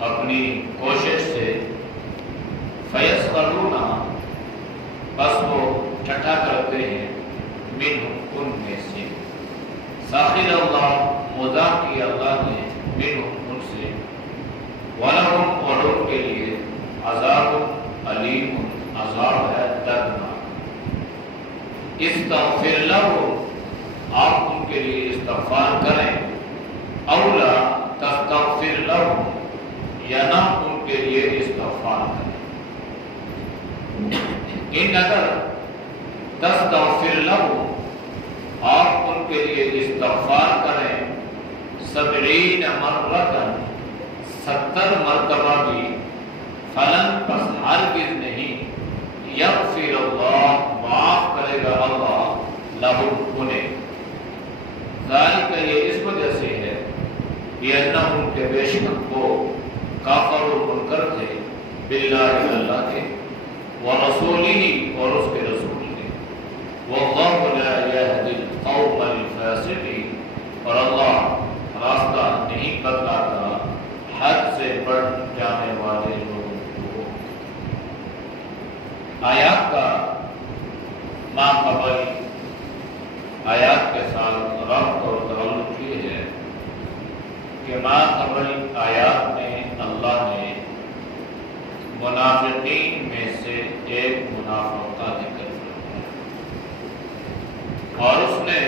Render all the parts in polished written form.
اپنی کوشش سے فیسخرون بس وہ ٹھٹھا کرتے ہیں منہم ان میں سے ساخر اللہ مذاق کی اللہ نے منہم ان سے ولہم اور ان کے لیے عذاب علیم عذاب ہے دردناک استغفر لہم آپ ان کے لیے استغفار کریں اولا تستغفر لہم یا نہ ان کے لیے استغفار کریں ان اگر تستغفر لہم آپ ان کے لیے استغفار کریں 70 مرتبہ 70 مرتبہ بھی فلن پس ہرگز نہیں یغفر اللہ معاف کرے گا اللہ لہم انہیں ذالک یہ اس وجہ سے ہے بِأَنَّهُمْ کے بے شک وہ کافر و منکر تھے باللہ اللہ کے ورسولہ اور اس کے رسول کے وَاللَّهُ لَا يَهْدِي الْقَوْمَ الْفَاسِقِينَ اور اللہ راستہ نہیں بتلاتا حد سے بڑھ جانے والے لوگوں کو آیات کا ما قبل آیات کے ساتھ ربط اور تعلق یہ ہے کہ ما قبل آیات میں اللہ نے منافقین میں سے ایک منافق کا ذکر کیا اور اس نے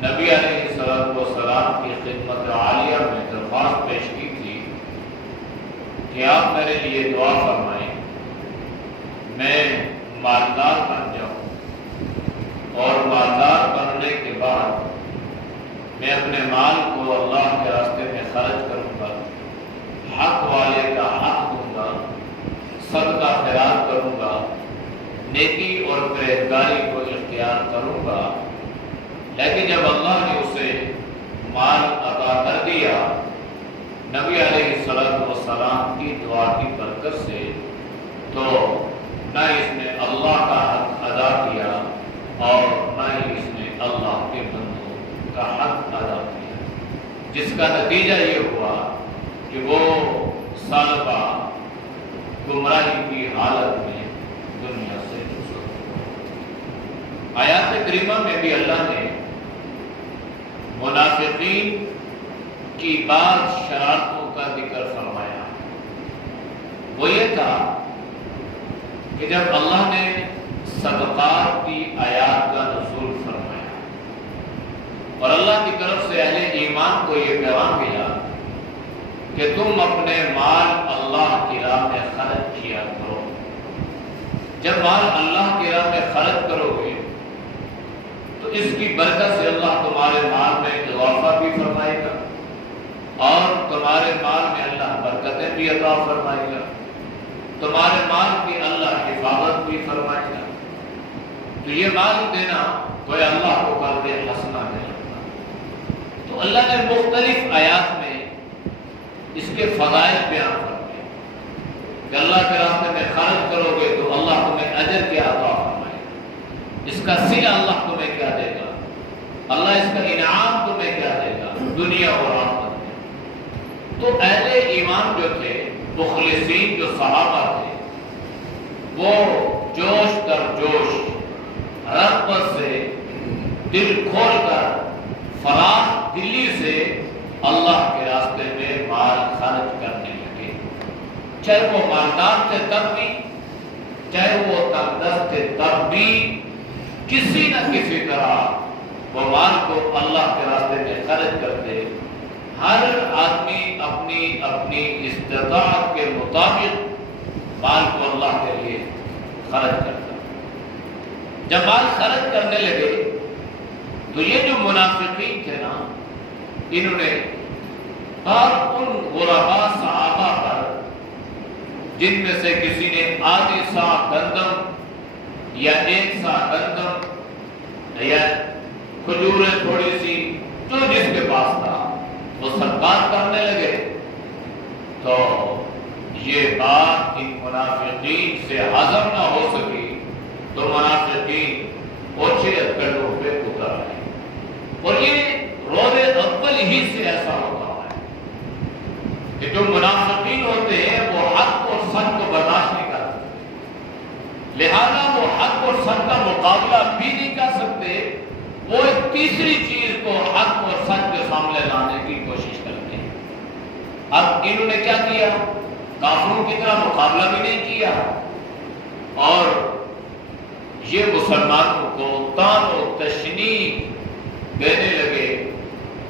نبی علیہ السلام کی خدمت عالیہ میں درخواست پیش کی تھی کہ آپ میرے لیے دعا فرمائیں میں مالدار بن جاؤں اور مالدار بننے کے بعد میں اپنے مال کو اللہ کے راستے میں خرچ کروں گا حق والے کا حق دوں گا صدقہ خیرات کروں گا نیکی اور پرہیزگاری کو اختیار کروں گا لیکن جب اللہ نے اسے مال عطا کر دیا نبی علیہ السلام کی دعا کی برکت سے تو نہ اس نے اللہ کا حق ادا کیا اور نہ ہی اس نے اللہ کے بندوں کا حق ادا کیا جس کا نتیجہ یہ ہوا کہ وہ سالبہ گمراہی کی حالت میں دنیا سے آیات کریمہ میں بھی اللہ نے منافقین کی بعض شرارتوں کا ذکر فرمایا وہ یہ تھا کہ جب اللہ نے صدقات کی آیات کا نزول فرمایا اور اللہ کی طرف سے اہل ایمان کو یہ پیغام ملا کہ تم اپنے مال اللہ کی راہ میں خرچ کیا کرو جب مال اللہ کی راہ میں خرچ کرو گے تو اس کی برکت سے اللہ تمہارے مال میں اضافہ بھی فرمائے گا اور تمہارے مال میں اللہ برکتیں بھی عطا فرمائے گا تمہارے مال کی اللہ حفاظت بھی فرمائے گا تو یہ مال دینا کوئی اللہ کو قرض حسنہ نہیں ہوتا تو اللہ نے مختلف آیات میں اس کے فضائل بیان فرمائے کہ اللہ کے راستے میں خرچ کرو گے تو اللہ تمہیں اجر کیا عطا فرمائے گا اس کا صلہ اللہ تمہیں کیا دے گا اللہ اس کا انعام تمہیں کیا دے گا دنیا اور آخرت میں تو اہل ایمان جو تھے مخلصین جو صحابہ تھے وہ جوش در جوش رغبت سے دل کھول کر فراخ دلی سے اللہ کے راستے میں مال خرچ کرنے لگے چاہے وہ مالدار تھے تب بھی چاہے وہ تنگدست تھے تب بھی کسی نہ کسی طرح وہ مال کو اللہ کے راستے میں خرچ کرتے ہر آدمی اپنی اپنی استطاعت کے مطابق مال کو اللہ کے لیے خرچ کرتا جب مال خرچ کرنے لگے تو یہ جو منافقین تھے نا انہوں نے ہر ان غرباء صحابہ پر جن میں سے کسی نے آدھی سا گندم یا 1 سا گندم یا کھجوریں تھوڑی سی جو جس کے پاس تھا وہ صدقات کرنے لگے تو یہ بات ان منافقین سے ہضم نہ ہو سکی تو منافقین اوچھے گڑھوں پہ اتر آئے اور یہ روز اول ہی سے ایسا ہوتا ہے کہ جو منافقین ہوتے ہیں وہ حق اور سچ کو برداشت نہیں کر سکتے، لہذا وہ حق اور سچ کا مقابلہ بھی نہیں کر سکتے، وہ ایک تیسری چیز کو حق اور سچ کے سامنے لانے کی کوشش کرتے ہیں۔ اب انہوں نے کیا کیا؟ کافروں کی طرح مقابلہ بھی نہیں کیا اور یہ مسلمانوں کو تان و تشنیع دینے لگے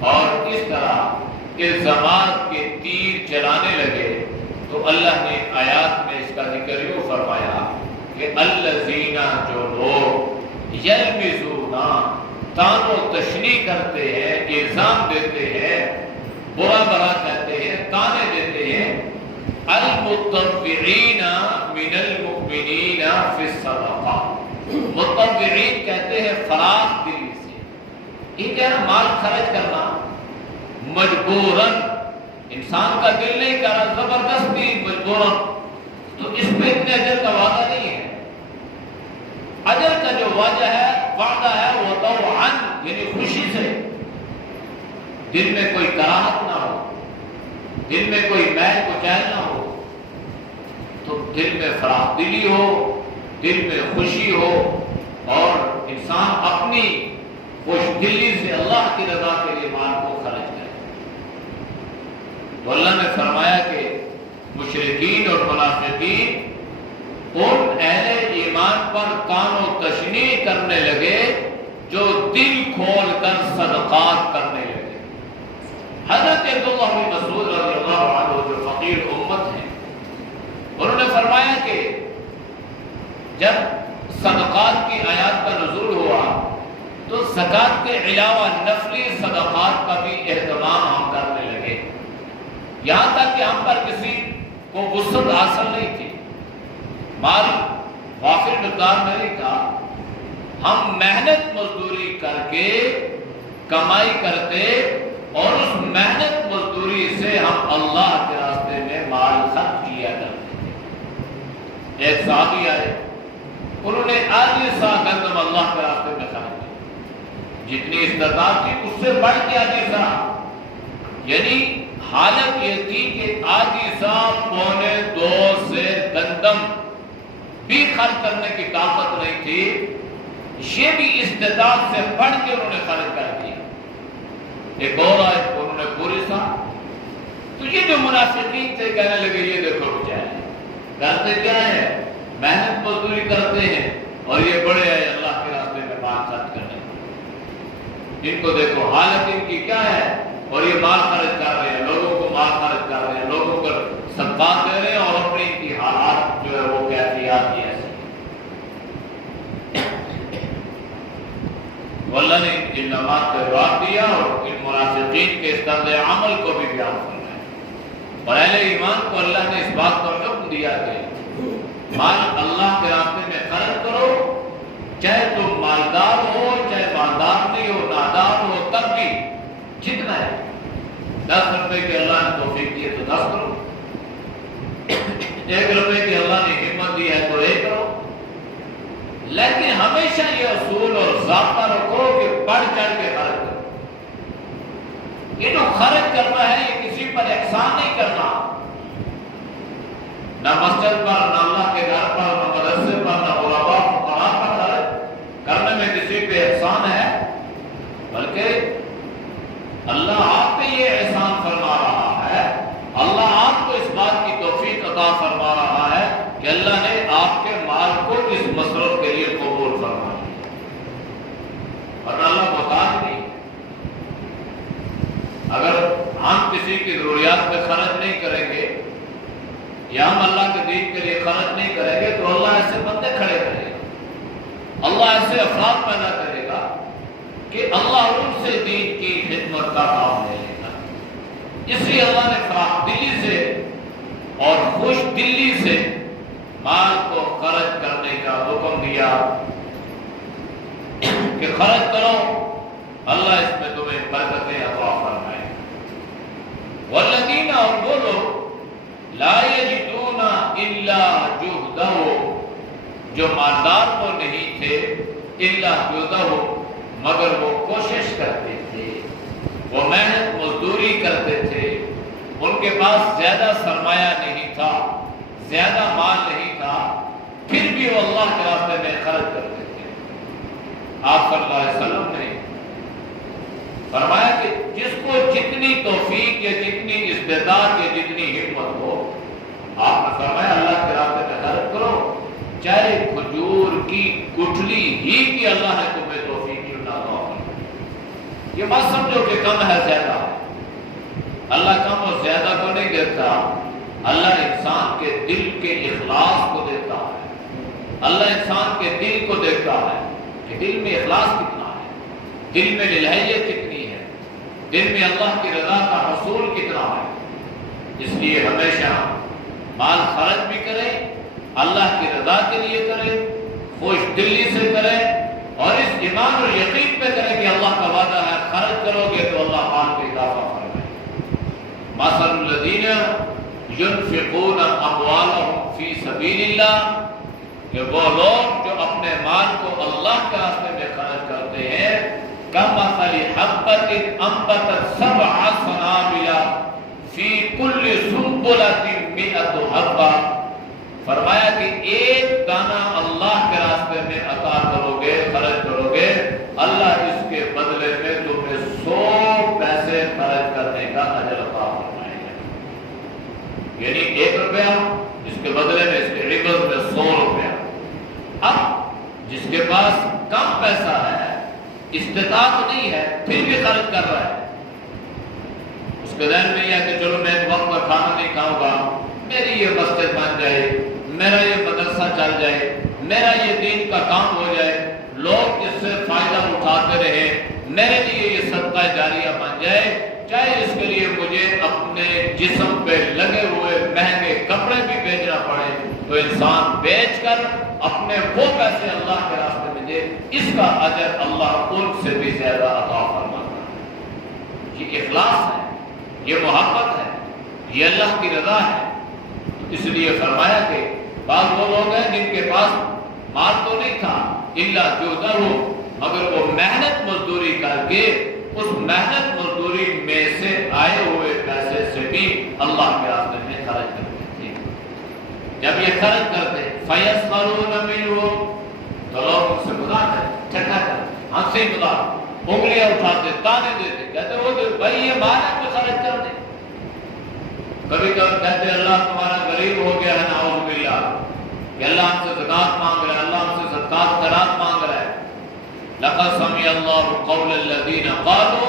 اور اس طرح الزامات کے تیر چلانے لگے۔ تو اللہ نے آیات میں اس کا ذکر یوں فرمایا کہ الذین، جو لوگ یلمزون، تان و تشنیع کرتے ہیں، الزام دیتے ہیں، برا برا کہتے ہیں، تانے دیتے ہیں، المتطوعین من المؤمنین فی الصدقات، متطوعین کہتے ہیں فراخ دلی سے، یہ کیا مال خرچ کرنا مجبوراً، انسان کا دل نہیں کر رہا، زبردستی مجبوراً، تو اس میں اتنے اجر کا وعدہ نہیں ہے۔ اجر کا جو وعدہ ہے وہ طوعاً، یعنی خوشی سے، دل میں کوئی کراہت نہ ہو، دل میں کوئی میل کچیل نہ ہو، تو دل میں فراخ دلی ہو، دل میں خوشی ہو اور انسان اپنی خوش دلی سے اللہ کی رضا کے لیے مال کو خرچ کرے۔ تو اللہ نے فرمایا کہ مشرکین اور منافقین ان اہل ایمان پر تان و تشنیع کرنے لگے جو دل کھول کر صدقات کرنے لگے۔ حضرت عبداللہ بن مسعود رضی اللہ عنہ جو فقیر امت ہیں، انہوں نے فرمایا کہ جب صدقات کی آیات کا نزول ہوا تو زکوٰۃ کے علاوہ نفلی صدقات کا بھی اہتمام ہم کرنے لگے، یہاں تک کہ ہم پر کسی کو وسعت حاصل نہیں تھی، مال وافر مقدار میں نہیں تھا، ہم محنت مزدوری کر کے کمائی کرتے اور اس محنت مزدوری سے ہم اللہ کے راستے میں مال خرچ کیا کرتے تھے۔ ایک صحابی آئے، انہوں نے آدھی سا گندم اللہ کے راستے میں خرچ کی، جتنی استطاعت تھی اس سے بڑھ کے آدھی سا، یعنی حالت یہ تھی کہ آدھی سا پونے 2 سے گندم بھی خرچ کرنے کی طاقت نہیں تھی، یہ بھی استطاعت سے بڑھ کے انہوں نے خرچ کر دیا۔ ایک اور آئے، انہوں نے پوری سا، تو یہ جو منافقین تھے کہنے لگے یہ دیکھو بیچارے کرتے کیا ہے، محنت مزدوری کرتے ہیں اور یہ بڑے ہیں اللہ کے راستے میں مال خرچ کرنے، ان کو دیکھو حالت ان کی کیا ہے، اور یہ مال خرچ کر رہے ہیں، لوگوں کو مال خرچ کر رہے ہیں، لوگوں کو صدقات دے رہے ہیں اور اپنی ان کی حالات جو ہے وہ کیفیات کی ایسی۔ اللہ نے ان علامات کا جواب دیا اور ان منافقین کے اس طرز عمل کو بھی بیان فرمایا، اور اہل ایمان کو اللہ نے اس بات پر حکم دیا کہ مال اللہ کے راستے میں خرچ کرو، چاہے تم مالدار ہو چاہے مالدار نہیں ہو، نادار ہو، تب بھی جتنا ہے 10 روپے کے اللہ نے توفیق دی ہے تو 10 کرو، 1 روپے کی اللہ نے ہمت دی ہے تو 1 کرو، لیکن ہمیشہ یہ اصول اور ضابطہ رکھو کہ بڑھ چڑھ کے خرچ کرو۔ یہ جو خرچ کرنا ہے یہ کسی پر احسان نہیں کرنا، نہ مسجد پر، نہ اللہ کے گھر پر، نہ مدرسے پر، نہ غرباء فقراء پر خرچ کرنے میں کسی پہ احسان ہے، بلکہ اللہ آپ پہ یہ احسان فرما رہا ہے، اللہ آپ کو اس بات کی توفیق عطا فرما رہا ہے کہ اللہ نے آپ کے مال کو اس مصرف کے لیے قبول فرما لیا، اور اللہ محتاج نہیں۔ اگر ہم کسی کی ضروریات پہ خرچ نہیں کریں گے یا ہم اللہ کے دین کے لیے خرچ نہیں کریں گے تو اللہ ایسے بندے کھڑے کرے گا، اللہ ایسے افراد پیدا کرے گا کہ اللہ ان سے دین کی خدمت کا کام لے لے گا۔ اس لیے اللہ نے فراخ دلی سے اور خوش دلی سے مال کو خرچ کرنے کا حکم دیا کہ خرچ کرو، اللہ اس میں تمہیں برکتیں عطا فرمائے۔ والذین، اور وہ لوگ لا یجدون الا جہدہ، جو مالدار تو نہیں تھے، الا جہدہ، مگر وہ کوشش کرتے تھے، وہ محنت مزدوری کرتے تھے، ان کے پاس زیادہ سرمایہ نہیں تھا، زیادہ مال نہیں تھا، پھر بھی وہ اللہ کے راستے میں خرچ کرتے تھے۔ آپ صلی اللہ علیہ وسلم نے فرمایا کہ جس کو جتنی توفیق یا جتنی استطاعت یا جتنی ہمت ہو، آپ نے فرمایا اللہ کے راستے میں خرچ کرو، چاہے کھجور کی گٹھلی ہی کی اللہ نے تمہیں توفیق کیوں نہ دو۔ یہ مت سمجھو کہ کم ہے زیادہ ہے، اللہ کم اور زیادہ کو نہیں دیتا، اللہ انسان کے دل کے اخلاص کو دیتا ہے۔ اللہ انسان کے دل کو دیکھتا ہے کہ دل میں اخلاص کتنا ہے، دل میں للہیت کتنی ہے، دل میں اللہ کی رضا کا حصول کتنا ہے۔ اس لیے ہمیشہ مال خرچ بھی کریں، اللہ کی رضا کے لیے کریں، خوش دلی سے کریں، اور اس ایمان اور یقین پہ کریں کہ اللہ کا وعدہ ہے خرچ کرو گے تو اللہ مال کو اضافہ فرمائے۔ مثل الذین ينفقون اموالهم فی سبیل اللہ، کہ وہ لوگ جو اپنے مال کو اللہ کے راستے میں خرچ کرتے ہیں، کمثل حبۃ انبتت سبع سنابل فی کل سنبلۃ مئۃ حبۃ، فرمایا کہ ایک دانہ اللہ کے راستے میں عطا کرو گے، خرچ کرو گے، اللہ اس کے بدلے میں تمہیں 100 پیسے خرچ کرنے کا اجر عطا فرمائے گا۔ یعنی 1 روپیہ، اس کے بدلے میں اس کے عوض میں 100 روپیہ۔ اب جس کے پاس کم پیسہ ہے، استطاعت نہیں ہے، پھر بھی خرچ کر رہا ہے، اس کے ذہن میں یہ ہے کہ چلو میں ایک وقت کا کھانا نہیں کھاؤں گا، میری یہ مسجد بن جائے، میرا یہ مدرسہ چل جائے، میرا یہ دین کا کام ہو جائے، لوگ اس سے فائدہ اٹھاتے رہے، میرے لیے یہ صدقہ جاریہ بن جائے، چاہے اس کے لیے مجھے اپنے جسم پہ لگے ہوئے مہنگے کپڑے بھی بیچنا پڑے، تو انسان بیچ کر اپنے وہ پیسے اللہ کے راستے میں دے، اس کا اجر اللہ ان سے بھی زیادہ عطا فرماتا ہے۔ یہ اخلاص ہے، یہ محبت ہے، یہ اللہ کی رضا ہے۔ اس لیے فرمایا کہ بعض وہ لوگ ہیں جن کے پاس مال تو نہیں تھا، الا جودہ، مگر وہ محنت مزدوری کر کے اس محنت مزدوری میں سے آئے ہوئے پیسے سے بھی اللہ کے راستے میں خرچ کرتے تھے۔ جب یہ خرچ کرتے فَيَسْخَرُونَ مِنْهُ، تو لوگ ان سے مذاق کرتے، ٹھٹھا کرتے، ہنسی مذاق، انگلیاں اٹھاتے، تانے دیتے، کہتے وہ بھائی یہ مال ہے تو خرچ کر دیں۔ کبھی کبھی کہتے اللہ تمہارا غریب ہو گیا ہے، نعوذ باللہ، کہ اللہ ہم سے زکات مانگ رہا ہے، اللہ ہم سے زکات خیرات مانگ رہا ہے۔ لقد سمع اللہ قول الذین قالوا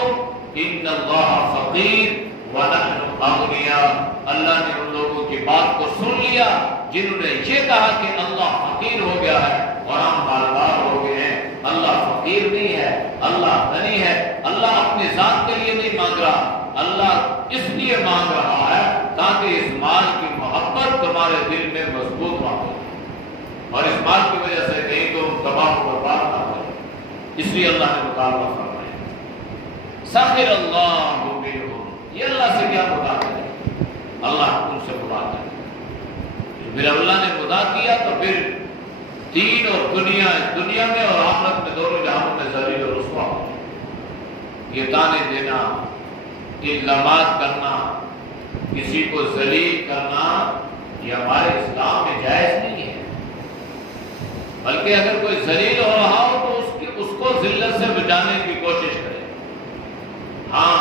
ان اللہ فقیر ونحن اغنیاء، اللہ نے ان لوگوں کی بات کو سن لیا جنہوں نے یہ کہا کہ اللہ فقیر ہو گیا ہے اور ہم مالدار ہو گئے ہیں۔ اللہ فقیر نہیں ہے، اللہ غنی ہے، اللہ اپنی ذات کے لیے نہیں مانگ رہا، اللہ اس لیے مانگ رہا ہے تاکہ اس مال کی محبت تمہارے دل میں مضبوط ہو اور اس مال کی وجہ سے کہیں تم تباہ و برباد نہ ہو۔ اس لیے اللہ نے مطالبہ فرمایا سخر اللہ منہم، یہ اللہ سے کیا خدا کرے، اللہ ان سے خدا کرے۔ پھر اللہ نے خدا کیا تو پھر دین اور دنیا میں اور آخرت میں دونوں جہانوں میں ذلیل اور رسوا ہو۔ یہ تانے دینا، الزامات کرنا، کسی کو ذلیل کرنا، یہ ہمارے اسلام میں جائز نہیں ہے۔ بلکہ اگر کوئی ذلیل ہو رہا ہو تو اس کو ذلت سے بچانے کی کوشش کرے۔ ہاں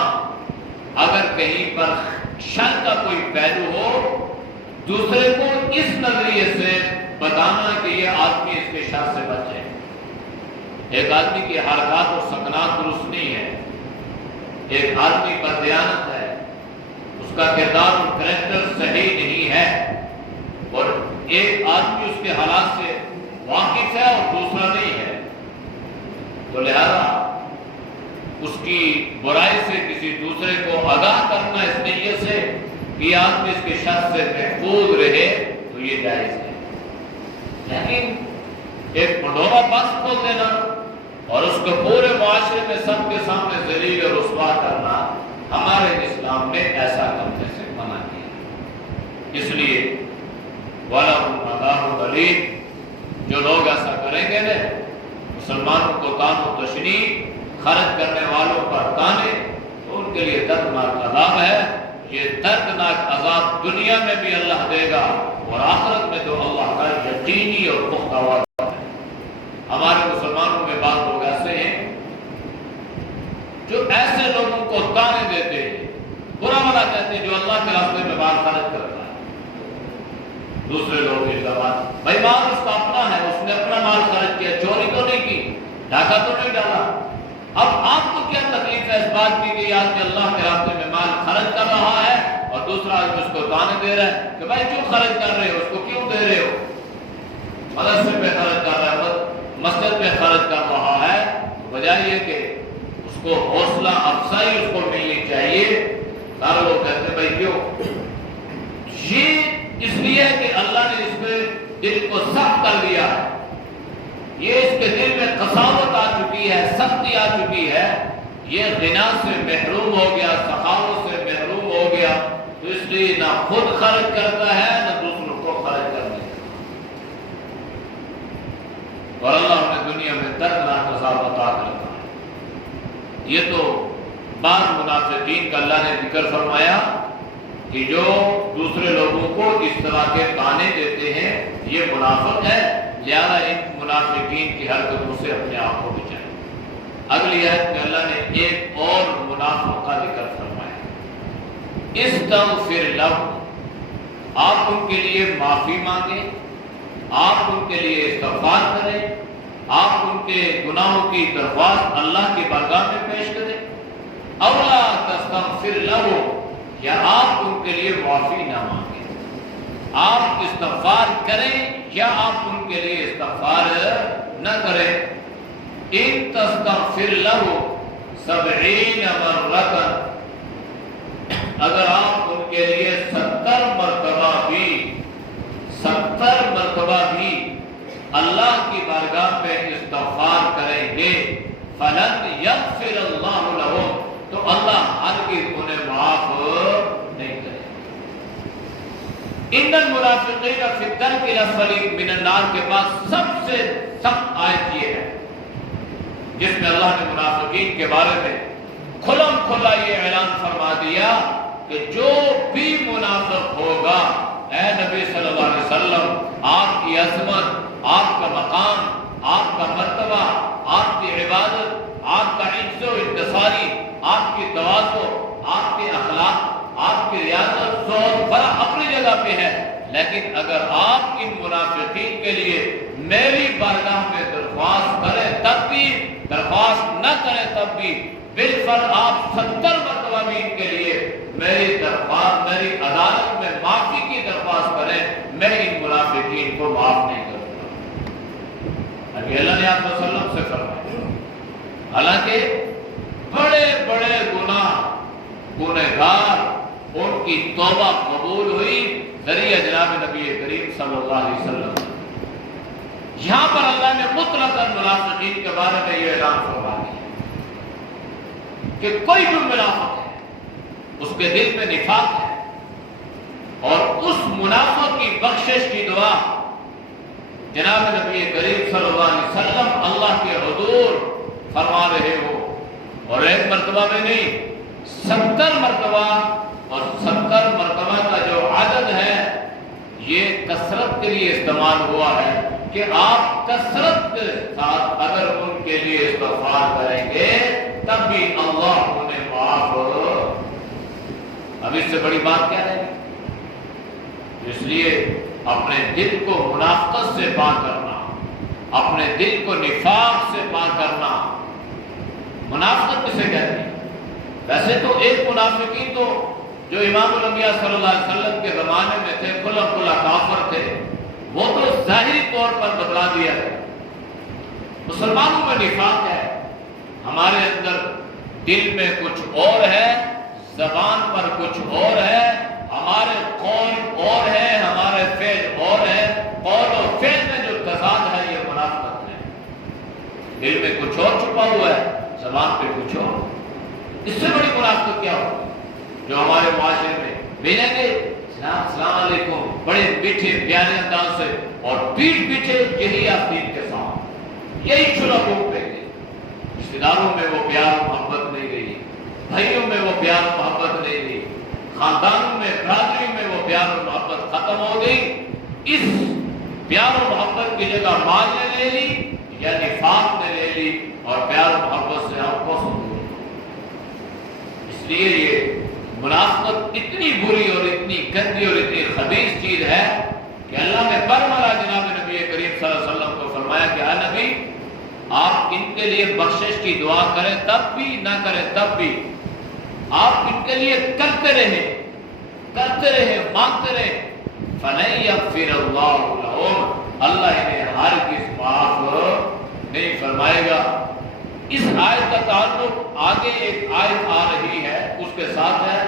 اگر کہیں پر شر کا کوئی پہلو ہو، دوسرے کو اس نظریے سے بتانا کہ یہ آدمی اس کے شر سے بچے۔ ایک آدمی کی حرکات اور سکنات درست نہیں ہے، ایک آدمی بددیانت ہے، اس کا کردار اور کریکٹر صحیح نہیں ہے، اور ایک آدمی اس کے حالات سے واقف ہے اور دوسرا نہیں ہے، تو لہذا اس کی برائی سے کسی دوسرے کو آگاہ کرنا اس نیت سے کہ یہ آدمی اس کے شر سے محفوظ رہے تو یہ جائز ہے۔ لیکن ایک بڑھورا بس کھول دینا اور اس کو پورے معاشرے میں سب کے سامنے ذلیل اور رسوا کرنا، ہمارے اسلام نے ایسا کرنے سے منع کیا۔ اس لیے وَلَهُمْ عَذَابٌ أَلِيمٌ، جو لوگ ایسا کریں گے مسلمانوں کو تان و تشنیع، خرچ کرنے والوں پر تانے، تو ان کے لیے دردناک عذاب ہے۔ یہ دردناک عذاب دنیا میں بھی اللہ دے گا اور آخرت میں تو اللہ کا یقینی اور پختہ وعدہ ہے۔ ہمارے مسلمانوں میں بعض لوگ ایسے ہیں جو ایسے لوگوں کو تانے دیتے ہیں، برا بھلا کہتے ہیں جو اللہ کے راستے میں مال خرچ کرتا ہے۔ دوسرے لوگ اس بات، بھائی مال اس کا اپنا ہے، اس نے اپنا مال خرچ کیا، چوری تو نہیں کی، ڈاکہ تو نہیں ڈالا۔ اب آپ کو کیا تکلیف ہے اس بات کی کہ یہ آدمی اللہ کے راستے میں مال خرچ کر رہا ہے اور دوسرا آدمی اس کو تانے دے رہا ہے کہ بھائی کیوں خرچ کر رہے ہو، اس کو کیوں دے رہے ہو؟ مدرسے پہ خرچ کر رہا ہے، مسجد پہ خرچ کر رہا ہے، بجائے یہ کہ اس کو حوصلہ افزائی اس کو ملنی چاہیے۔ سارے لوگ کہتے ہیں بھائی کیوں؟ یہ اس لیے کہ اللہ نے اس میں دل کو سخت کر دیا ہے، یہ اس کے دل میں قساوت آ چکی ہے، سختی آ چکی ہے، یہ غنا سے محروم ہو گیا، سخاوت سے محروم ہو گیا، تو اس لیے نہ خود خرچ کرتا ہے نہ دوسروں کو خرچ کرنے دیتا۔ اور اللہ نے دنیا میں دردناک عذاب عطا کر رکھا ہے۔ یہ تو بعض منافقین کا اللہ نے ذکر فرمایا کہ جو دوسرے لوگوں کو اس طرح کے تانے دیتے ہیں یہ منافق ہے، لہذا ان منافقین کی حرکتوں سے اپنے آپ کو بچائیں۔ اگلی آیت میں اللہ نے ایک اور منافق کا ذکر فرمایا، استغفر لہم، آپ ان کے لیے معافی مانگیں، آپ ان کے لیے استغفار کریں، آپ ان کے گناہوں کی درخواست اللہ کی بارگاہ میں پیش کریں، اولا تستغفر لہم، یا آپ ان کے لیے معافی نہ مانگیں، آپ استغفار کریں یا آپ ان کے لیے استغفار نہ کریں۔ ان تستغفر لہم 70 مرۃ، اگر آپ ان کے لیے 70 مرتبہ بھی اللہ کی بارگاہ پہ استغفار کریں گے، فلن یغفر اللہ لہم، تو اللہ ہرگز انہیں معاف نہیں کرے۔ ان المنافقین فی الدرک الاسفل من النار کے بعد سب سے سخت آیت یہ ہے جس میں اللہ نے منافقین کے بارے میں کھلم کھلا یہ اعلان فرما دیا کہ جو بھی منافق ہوگا، اے نبی صلی اللہ علیہ وسلم، آپ کی عظمت، آپ کا مقام، آپ کا مرتبہ، آپ کی عبادت، آپ کا عزت و انتصاری، آپ کی تواضع، آپ کے اخلاق، آپ کی ریاضت، زہد، بڑا اپنی جگہ پہ ہے، لیکن اگر آپ ان منافقین کے لیے میری بارگاہ میں درخواست کریں تب بھی، درخواست نہ کریں تب بھی، بالفرض آپ 70 مرتبہ بھی ان کے لیے میری درخواست، میری عدالت میں معافی کی درخواست کریں، میں ان منافقین کو معاف نہیں کروں گا۔ ابھی اللہ نے آپ صلی اللہ علیہ وسلم سے فرمایا، حالانکہ بڑے بڑے گنہگار ان کی توبہ قبول ہوئی ذریعہ جناب نبی کریم صلی اللہ علیہ وسلم۔ یہاں پر اللہ نے مطلقاً منافقین کے بارے میں یہ اعلان فرما دیا کہ کوئی بھی منافق ہے، اس کے دل میں نفاق ہے، اور اس منافق کی بخشش کی دعا جناب نبی کریم صلی اللہ علیہ وسلم اللہ کے حضور فرما رہے ہو، اور ایک مرتبہ میں نہیں 70 مرتبہ، اور 70 مرتبہ کا جو عدد ہے یہ کثرت کے لیے استعمال ہوا ہے کہ آپ کثرت کے ساتھ اگر ان کے لیے استغفار کریں گے تب بھی اللہ انہیں معاف۔ اب اس سے بڑی بات کیا ہے؟ اس لیے اپنے دل کو منافقت سے پاک کرنا، اپنے دل کو نفاق سے پاک کرنا۔ منافقت کسے کہتے ہیں؟ ویسے تو ایک منافقین تو جو امام الانبیاء صلی اللہ علیہ وسلم کے زمانے میں تھے، کھلا کھلا کافر تھے، وہ تو ظاہری طور پر بتلا دیا ہے۔ مسلمانوں میں نفاق ہے، ہمارے اندر دل میں کچھ اور ہے، زبان پر کچھ اور ہے، ہمارے قول اور ہے، ہمارے فعل اور ہے، قول و فعل میں جو تضاد ہے یہ منافقت ہے۔ دل میں کچھ اور چھپا ہوا ہے، زبان پہ کچھ اور۔ اس سے بڑی منافقت کیا ہوگی جو ہمارے معاشرے میں ملیں گے؟ السلام علیکم بڑے میٹھے پیارے انداز سے، اور پیٹھ پیچھے یہی آستین کے ساتھ یہی چلا پھونک دیں گے۔ رشتے داروں میں وہ پیار محبت نہیں رہی، بھائیوں میں وہ پیار محبت نہیں رہی، خاندانوں میں، برادری میں وہ پیار اور محبت ختم ہو گئی. اس پیار و محبت کی جگہ مال نے لے لی یا نفاق نے لے لی اور پیار و محبت سے آپ کو دور. اس لیے یہ منافقت اتنی بری اور اتنی گندی اور اتنی خبیث چیز ہے کہ اللہ نے برملا جناب نبی کریم صلی اللہ علیہ وسلم کو فرمایا کہ اے نبی آپ ان کے لیے بخشش کی دعا کریں تب بھی نہ کریں تب بھی آپ ان کے لیے کرتے رہیں مانگتے رہیں. فَلَن يَغْفِرَ اللَّهُ لَهُمْ اللہ انہیں ہرگز معاف نہیں فرمائے گا. اس آیت کا تعلق آگے ایک آیت آ رہی ہے اس کے ساتھ ہے،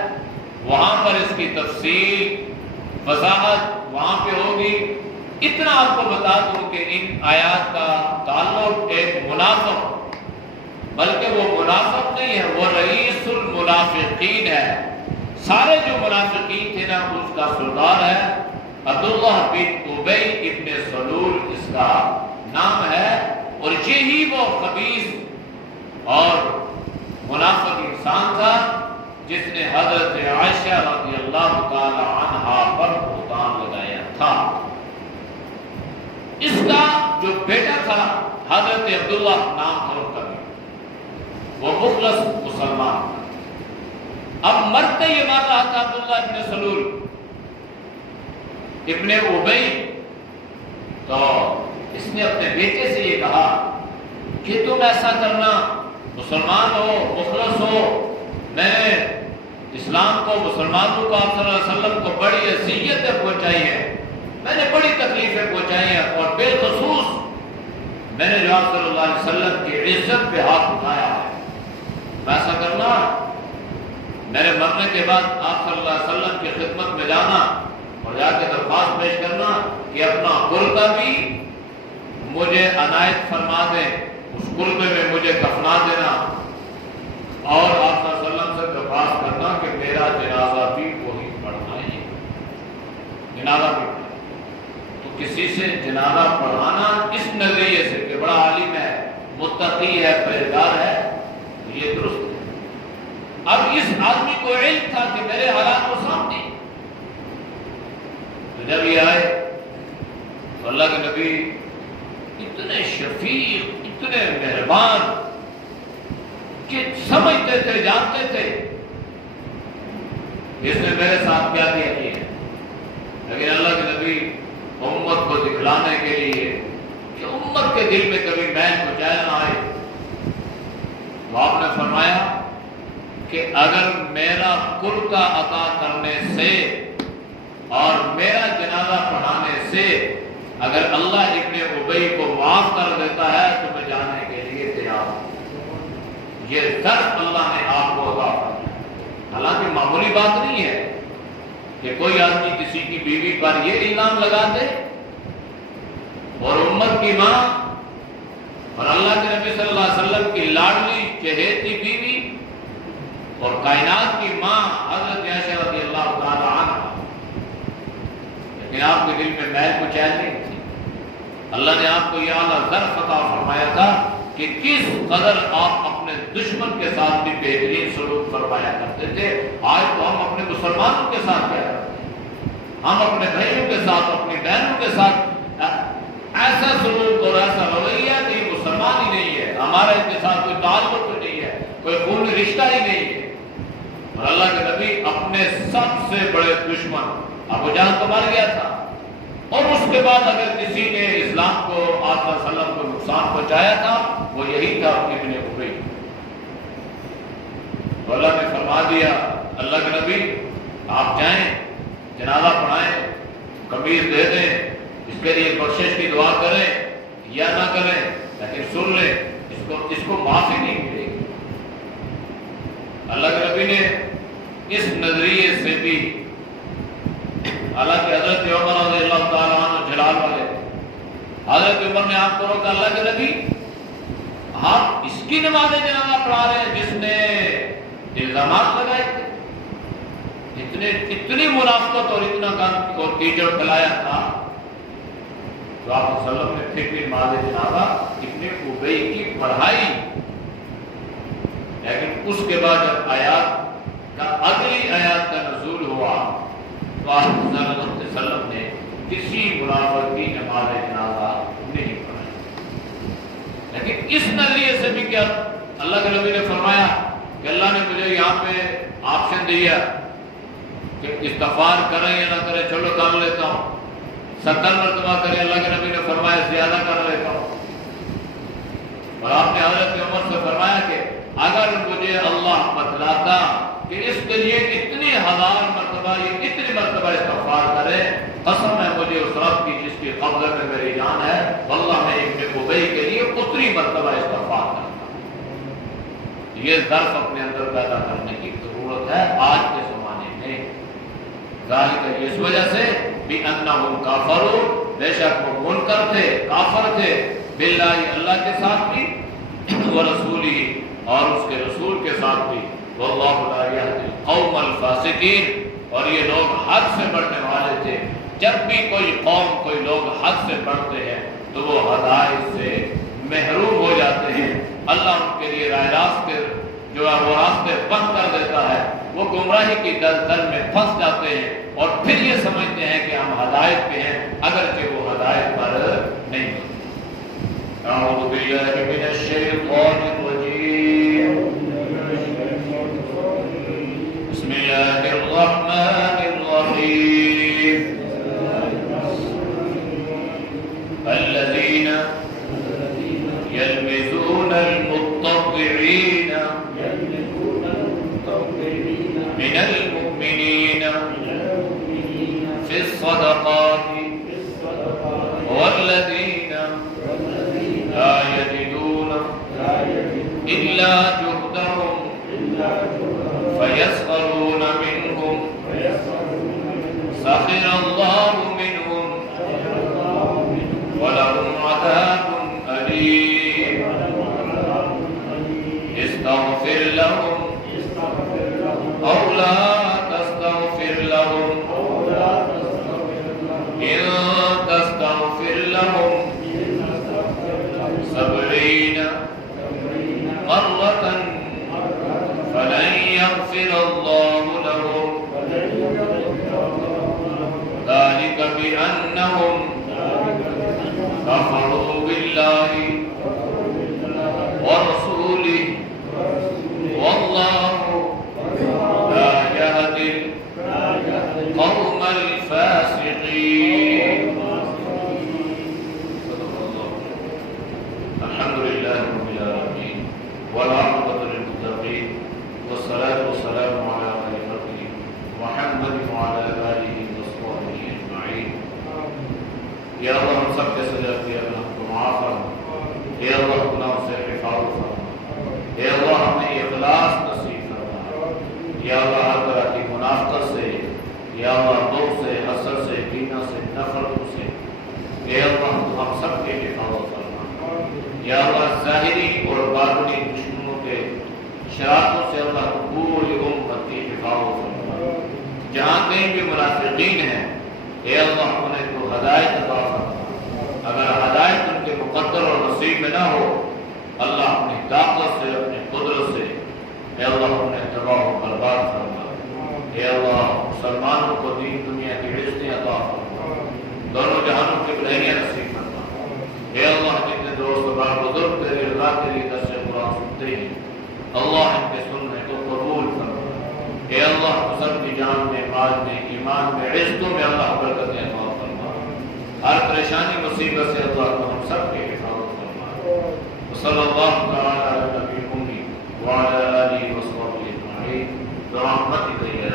وہاں پر اس کی تفصیل وضاحت وہاں پہ ہوگی. اتنا آپ کو بتا دوں کہ ان آیات کا تعلق ایک منافق، بلکہ وہ منافق نہیں ہے، وہ رئیس المنافقین ہے. سارے جو منافقین تھے نا اس کا سردار ہے عبداللہ بن ابی ابن سلول اس کا نام ہے. اور یہی وہ خبیث اور منافق انسان تھا جس نے حضرت عائشہ رضی اللہ تعالی عنہا پر بہتان لگایا تھا. اس کا جو بیٹا تھا حضرت عبداللہ نام تھا اس کا، وہ مخلص مسلمان تھا. اب مرتے یہ مار رہا تھا عبداللہ ابن سلول ابن ابی، تو اس نے اپنے بیٹے سے یہ کہا کہ تم ایسا کرنا، مسلمان ہو، مخلص ہو، میں نے اسلام کو، مسلمانوں کو، آپ صلی اللہ علیہ وسلم کو بڑی اذیتیں پہنچائی ہیں، میں نے بڑی تکلیفیں پہنچائی ہیں، اور بالخصوص میں نے جو آپ صلی اللہ علیہ وسلم کی عزت پہ ہاتھ اٹھایا ہے. ایسا کرنا میرے مرنے کے بعد آپ صلی اللہ علیہ وسلم کی خدمت میں جانا اور جا کے درخواست پیش کرنا کہ اپنا کرتا بھی مجھے عنایت فرما دیں، اس کرتے میں مجھے کفنا دینا، اور آپ صلی اللہ علیہ وسلم سے درخواست کرنا کہ میرا جنازہ بھی وہی پڑھائے. جنازہ بھی تو کسی سے جنازہ پڑھانا اس نظریے سے کہ بڑا عالم ہے، متقی ہے، پرہیزگار ہے، یہ درست ہے. اب اس آدمی کو علم تھا کہ میرے حالات کو سامنے، تو جب یہ آئے تو اللہ کے نبی اتنے شفیق، اتنے مہربان کہ سمجھتے تھے، جانتے تھے اس نے میرے ساتھ کیا کیا ہے. لیکن اللہ کے نبی امت کو دکھلانے کے لیے کہ امت کے دل میں کبھی میل پہنچایا نہ آئے، تو آپ نے فرمایا کہ اگر میرا کرتا عطا کرنے سے اور میرا جنازہ پڑھانے سے اگر اللہ ابن ابی کو معاف کر دیتا ہے تو میں جانے کے لیے تیار ہوں. یہ ظرف اللہ نے آپ کو عطا فرمایا. حالانکہ معمولی بات نہیں ہے کہ کوئی آدمی کسی کی بیوی پر یہ الزام لگا دے، اور امت کی ماں اور اللہ کے نبی صلی اللہ علیہ وسلم کی لاڈلی چہیتی بیوی اور کائنات کی ماں حضرت عائشہ رضی اللہ تعالی عنہ، لیکن آپ کے دل میں میل کو چین نہیں تھی. اللہ نے آپ کو یہ اعلیٰ ظرف عطا فرمایا تھا کہ کس قدر آپ اپنے دشمن کے ساتھ بھی بہترین سلوک فرمایا کرتے تھے. آج تو ہم اپنے مسلمانوں کے ساتھ کیا کرتے ہیں، ہم اپنے بھائیوں کے ساتھ، اپنی بہنوں کے ساتھ ایسا سلوک اور ایسا رویہ کہ یہ مسلمان ہی نہیں ہے، ہمارا ان کے ساتھ کوئی تعلق نہیں ہے، کوئی خون رشتہ ہی نہیں ہے. اور اللہ کے نبی اپنے سب سے بڑے دشمن ابو جہل کو مار گیا تھا، اور اس کے بعد اگر کسی نے اسلام کو، آپ صلی اللہ علیہ وسلم کو نقصان پہنچایا تھا وہ یہی تھا ابن ابی. تو اللہ نے فرما دیا اللہ کے نبی آپ جائیں، جنازہ پڑھائیں، قمیص دے دیں، اس کے لیے بخشش کی دعا کریں یا نہ کریں، لیکن سن لیں اس کو معافی نہیں ملے گی. اللہ کے نبی نے اس نظریے سے بھی، حالانکہ حضرت عمر رضی اللہ تعالیٰ عنہ جلال والے، حضرت عمر نے آپ کو روکا اللہ کے نبی آپ اس کی نماز جنازہ پڑھا رہے ہیں جس نے الزامات لگائے تھے، اتنی منافقت اور اتنا گند اور کیچڑ پھیلایا تھا. تو آپ صلی اللہ علیہ وسلم نے پھر بھی نماز جنازہ ابن ابی کی پڑھائی. لیکن اس کے بعد جب آیات اگلی آیات کا نزول ہوا تو آپ صلی اللہ علیہ وسلم نے کسی منافق کی نماز جنازہ نہیں پڑھائی. لیکن اس نظریے سے بھی کیا اللہ کے نبی نے فرمایا کہ اللہ نے مجھے یہاں پہ آپشن دیا کہ استغفار کریں یا نہ کریں، چلو کر لیتا ہوں. 70 مرتبہ کریں، اللہ کے نبی نے فرمایا زیادہ کر لیتا ہوں. اور آپ نے حضرت عمر سے فرمایا کہ اگر مجھے اللہ بتلاتا کہ اس کے لیے اتنی 1000 مرتبہ یہ اتنی مرتبہ استغفار کرے، قسم ہے مجھے اس رب کی جس کی قبضہ میں میری جان ہے، واللہ میں ابن ابی کے لیے اتنی مرتبہ استغفار کرتا. یہ ظرف اپنے اندر پیدا کرنے کی ضرورت ہے آج کے زمانے میں. ذالک اس وجہ سے بِأَنَّهُمْ كَفَرُوا، بے شک وہ منکر تھے، کافر تھے، باللہ اللہ کے ساتھ بھی، وَرَسُولِهِ اور اس کے رسول کے ساتھ بھی، وَاللَّهُ لَا يَهْدِي الْقَوْمَ الْفَاسِقِينَ اور یہ لوگ حد سے بڑھنے والے تھے. جب بھی کوئی قوم کوئی لوگ حد سے بڑھتے ہیں تو وہ ہدایت سے محروم ہو جاتے ہیں. اللہ ان کے لیے راستے جو ہے وہ راستے بند کر دیتا ہے، وہ گمراہی کی دلدل میں پھنس جاتے ہیں اور پھر یہ سمجھتے ہیں کہ ہم ہدایت پہ ہیں اگرچہ وہ ہدایت پر نہیں ہوتے. اعوذ باللہ من الشیطان الرجیم، بسم اللہ الرحمن الرحیم. الذین يلمزون المتطوعين من المؤمنين في الصدقات والذين لا يجدون إلا جهدهم فيسخرون منهم سخر الله منهم ولهم عذاب أليم. استغفر لهم أو لا تستغفر لهم إن تستغفر لهم 70 مرة فلن يغفر الله لهم ذلك بأنهم كفروا بالله ورسوله والله لا يهدي القوم الفاسقين. الحمد لله رب العالمين والعاقبة للمتقين والصلاة والسلام على خير خلقه محمد وعلى آله وصحبه أجمعين. یا اللہ ہم سب کے سجا کیا ہم کو معاف فرما. اے اللہ گناہوں سے حفاظت فرما. اے اللہ ہمیں اخلاص نصیب فرما. یا اللہ ہر طرح کی منافقت سے، یا اللہ بغض سے، حسد سے، کینہ سے، نفرت سے، اے اللہ تو ہم سب کے حفاظت فرما. یا اللہ ظاہری اور باطنی دشمنوں کے شرارتوں سے اللہ پوری امت کی حفاظت فرما. جہاں کہیں بھی منافقین ہیں اے اللہ انہیں تو ہدایت عطا فرما. اگر ہدایت ان کے مقدر اور نصیب میں نہ ہو اللہ اپنی طاقت سے، اپنی قدرت سے اے اللہ انہیں تباہ و برباد فرما. اے اللہ مسلمانوں کو دین دنیا کی عزتیں عطا فرما، دونوں جہانوں کی بھلائیاں نصیب فرما. اے اللہ جتنے دوست و بزرگ تیرے رضا کے لیے درس قرآن سنتے ہیں اللہ ان کے سننے کو قبول فرما. اے اللہ سب کی جان میں، مال میں، ایمان میں، عزتوں میں اللہ برکتیں عطا فرما. ہر پریشانی مصیبت سے اللہ کو ہم سب کے حفاظت فرما. صلی اللہ تعالی علی نبی امی وعلی آلہ وصحبہ اجمعین برحمتک یا